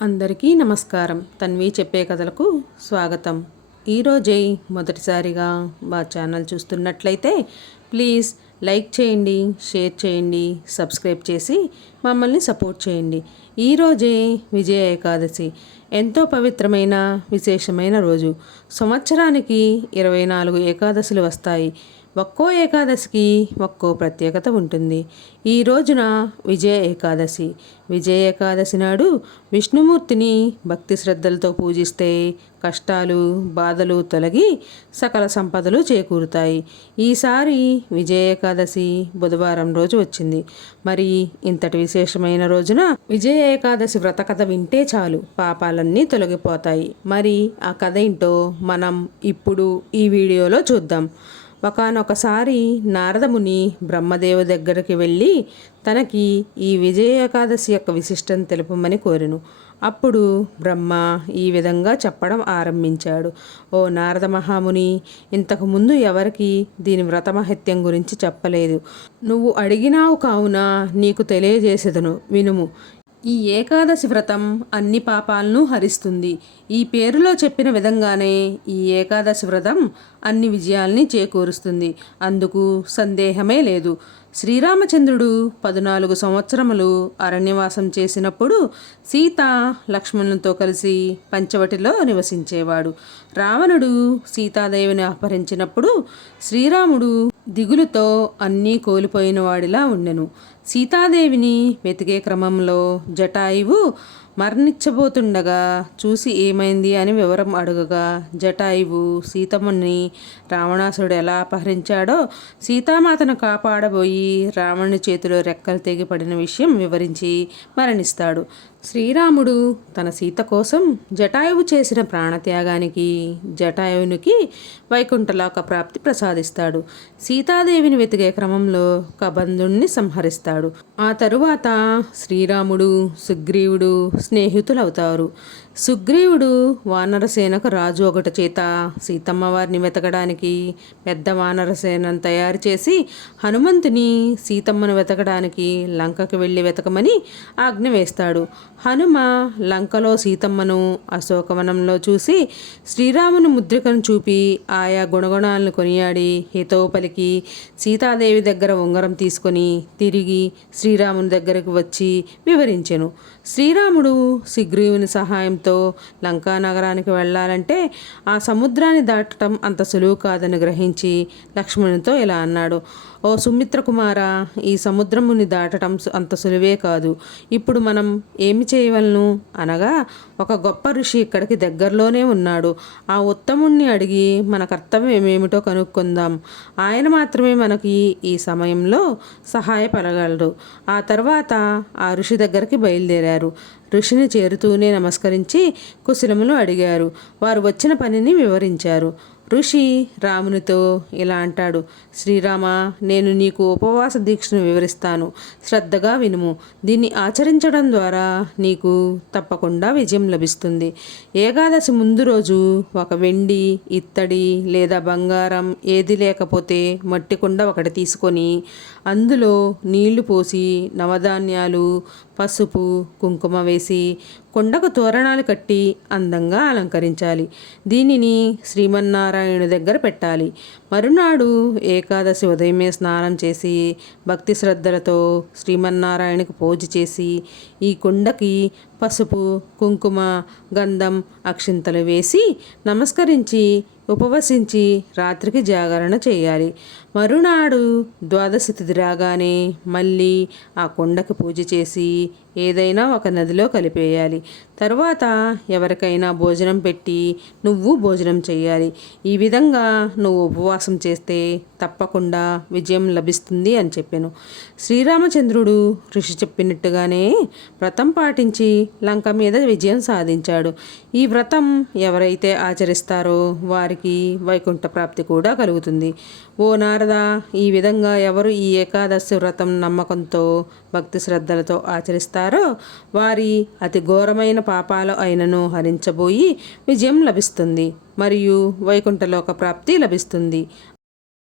అందరికీ నమస్కారం. తన్వి చెప్పే కథలకు స్వాగతం. ఈరోజే మొదటిసారిగా మా ఛానల్ చూస్తున్నట్లయితే ప్లీజ్ లైక్ చేయండి, షేర్ చేయండి, సబ్స్క్రైబ్ చేసి మమ్మల్ని సపోర్ట్ చేయండి. ఈరోజే విజయ ఏకాదశి. ఎంతో పవిత్రమైన విశేషమైన రోజు. సంవత్సరానికి 24 ఏకాదశులు వస్తాయి. ఒక్కో ఏకాదశికి ఒక్కో ప్రత్యేకత ఉంటుంది. ఈ రోజున విజయ ఏకాదశి. విజయ ఏకాదశి నాడు విష్ణుమూర్తిని భక్తి శ్రద్ధలతో పూజిస్తే కష్టాలు బాధలు తొలగి సకల సంపదలు చేకూరుతాయి. ఈసారి విజయ ఏకాదశి బుధవారం రోజు వచ్చింది. మరి ఇంతటి విశేషమైన రోజున విజయ ఏకాదశి వ్రత కథ వింటే చాలు, పాపాలన్నీ తొలగిపోతాయి. మరి ఆ కథ ఏంటో మనం ఇప్పుడు ఈ వీడియోలో చూద్దాం. ఒకానొకసారి నారదముని బ్రహ్మదేవు దగ్గరికి వెళ్ళి తనకి ఈ విజయ ఏకాదశి యొక్క విశిష్టం తెలుపమని కోరెను. అప్పుడు బ్రహ్మ ఈ విధంగా చెప్పడం ఆరంభించాడు. ఓ నారద మహాముని, ఇంతకుముందు ఎవరికి దీని వ్రతమహత్యం గురించి చెప్పలేదు. నువ్వు అడిగినావు కావున నీకు తెలియజేసేదను, వినుము. ఈ ఏకాదశి వ్రతం అన్ని పాపాలను హరిస్తుంది. ఈ పేరులో చెప్పిన విధంగానే ఈ ఏకాదశి వ్రతం అన్ని విజయాల్ని చేకూరుస్తుంది. అందుకు సందేహమే లేదు. శ్రీరామచంద్రుడు 14 సంవత్సరములు అరణ్యవాసం చేసినప్పుడు సీత లక్ష్మణులతో కలిసి పంచవటిలో నివసించేవాడు. రావణుడు సీతాదేవిని అపహరించినప్పుడు శ్రీరాముడు దిగులుతో అన్నీ కోల్పోయిన వాడిలా ఉండెను. సీతాదేవిని వెతికే క్రమంలో జటాయువు మరణించబోతుండగా చూసి ఏమైంది అని వివరం అడుగగా జటాయువు సీతమ్మని రావణాసురుడు ఎలా అపహరించాడో, సీతామాతను కాపాడబోయి రావణుని చేతిలో రెక్కలు తెగిపడిన విషయం వివరించి మరణిస్తాడు. శ్రీరాముడు తన సీత కోసం జటాయువు చేసిన ప్రాణత్యాగానికి జటాయువునికి వైకుంఠలోక ప్రాప్తి ప్రసాదిస్తాడు. సీతాదేవిని వెతికే క్రమంలో కబంధుణ్ణి సంహరిస్తాడు. ఆ తరువాత శ్రీరాముడు సుగ్రీవుడు స్నేహితులవుతారు. సుగ్రీవుడు వానరసేనకు రాజు ఒకటి చేత సీతమ్మ వారిని వెతకడానికి పెద్ద వానరసేనను తయారు చేసి హనుమంతుని సీతమ్మను వెతకడానికి లంకకు వెళ్ళి వెతకమని ఆజ్ఞ వేస్తాడు. హనుమ లంకలో సీతమ్మను అశోకవనంలో చూసి శ్రీరాముని ముద్రికను చూపి ఆయా గుణగుణాలను కొనియాడి హితవు పలికి సీతాదేవి దగ్గర ఉంగరం తీసుకొని తిరిగి శ్రీరాముని దగ్గరకు వచ్చి వివరించెను. శ్రీరాముడు సుగ్రీవుని సహాయంతో లంకా నగరానికి వెళ్ళాలంటే ఆ సముద్రాన్ని దాటడం అంత సులువు కాదని గ్రహించి లక్ష్మణునితో ఇలా అన్నాడు. ఓ సుమిత్ర కుమార, ఈ సముద్రముని దాటడం అంత సులువే కాదు. ఇప్పుడు మనం ఏమి చేయవలను అనగా, ఒక గొప్ప ఋషి ఇక్కడికి దగ్గరలోనే ఉన్నాడు. ఆ ఉత్తముణ్ణి అడిగి మన కర్తవ్యం ఏమిటో కనుక్కుందాం. ఆయన మాత్రమే మనకి ఈ సమయంలో సహాయపడగలడు. ఆ తర్వాత ఆ ఋషి దగ్గరికి బయలుదేరారు. ఋషిని చేరుతూనే నమస్కరించి కుశలములు అడిగారు. వారు వచ్చిన పనిని వివరించారు. ఋషి రామునితో ఇలా అంటాడు. శ్రీరామ, నేను నీకు ఉపవాస దీక్షను వివరిస్తాను. శ్రద్ధగా వినుము. దీన్ని ఆచరించడం ద్వారా నీకు తప్పకుండా విజయం లభిస్తుంది. ఏకాదశి ముందు రోజు ఒక వెండి, ఇత్తడి లేదా బంగారం ఏది లేకపోతే మట్టి కుండ ఒకటి తీసుకొని అందులో నీళ్లు పోసి నవధాన్యాలు, పసుపు, కుంకుమ వేసి కొండకు తోరణాలు కట్టి అందంగా అలంకరించాలి. దీనిని శ్రీమన్నారాయణుడి దగ్గర పెట్టాలి. మరునాడు ఏకాదశి ఉదయమే స్నానం చేసి భక్తి శ్రద్ధలతో శ్రీమన్నారాయణకు పూజ చేసి ఈ కుండకి పసుపు, కుంకుమ, గంధం, అక్షింతలు వేసి నమస్కరించి ఉపవసించి రాత్రికి జాగరణ చేయాలి. మరునాడు ద్వాదశి తిథి రాగానే మళ్ళీ ఆ కొండకి పూజ చేసి ఏదైనా ఒక నదిలో కలిపేయాలి. తరువాత ఎవరికైనా భోజనం పెట్టి నువ్వు భోజనం చేయాలి. ఈ విధంగా నువ్వు ఉపవాసం చేస్తే తప్పకుండా విజయం లభిస్తుంది అని చెప్పాను. శ్రీరామచంద్రుడు ఋషి చెప్పినట్టుగానే వ్రతం పాటించి లంక మీద విజయం సాధించాడు. ఈ వ్రతం ఎవరైతే ఆచరిస్తారో వారికి వైకుంఠ ప్రాప్తి కూడా కలుగుతుంది. ఓ నారద, ఈ విధంగా ఎవరు ఈ ఏకాదశి వ్రతం నమ్మకంతో భక్తి శ్రద్ధలతో ఆచరిస్తారో వారి అతి ఘోరమైన పాపాలు అయినను హరించబోయి విజయం లభిస్తుంది మరియు వైకుంఠలోక ప్రాప్తి లభిస్తుంది.